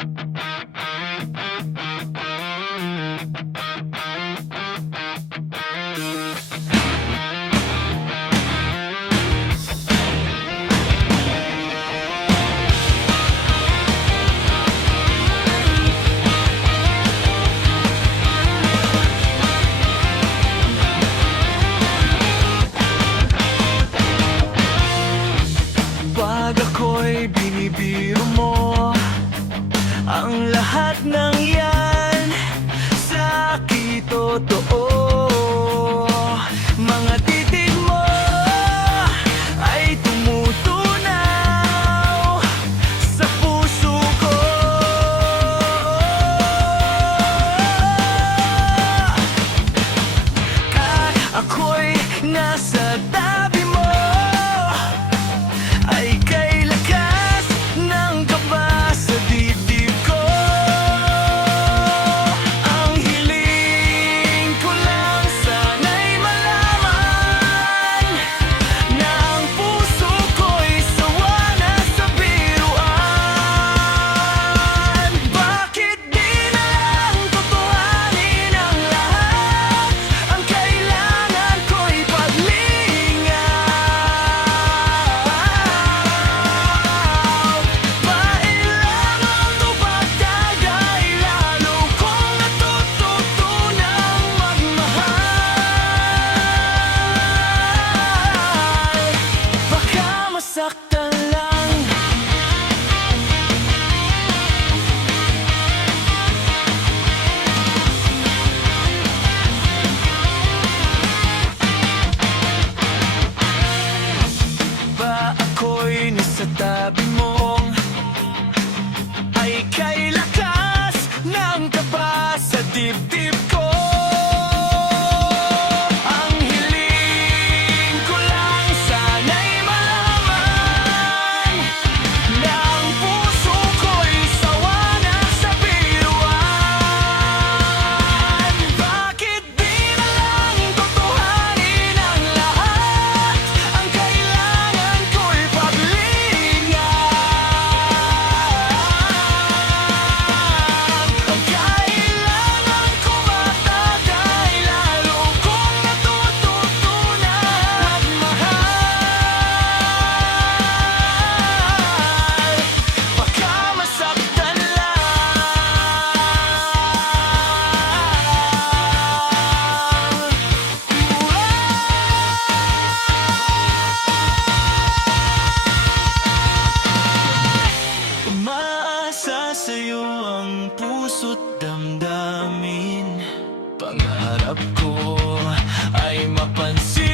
Pag ako'y binibiro mo, ang lahat ng yan sa akin totoo. Mga titig mo ay tumutunaw sa puso ko. At ako'y nasa tabi mo, ay kay lakas ng kaba sa dibdib ko. Ang hiling ko lang sana'y malaman na ang puso ko'y sawa na sa biruan. Bakit di na lang totohanin ang lahat? Ang kailangan ko'y paglingaw. Kailangan ko pagtagay, lalo kong natututunang magmahal. Baka masaktan lang. Ba ako'y nasa tabi mo, ay kay lakas ng kaba sa dibdib ko. Ang hiling ko lang sana'y malaman na ang puso ko'y sawa na sa biruan. Bakit di na lang totohanin ang lahat? Ang kailangan ko'y paglingaw. Ang kailangan ko matagay, lalo kong natututunan magmahal. Baka masaktan lang. Umaasa sa'yo ang puso't damdamin. Pangarap ko ay mapansin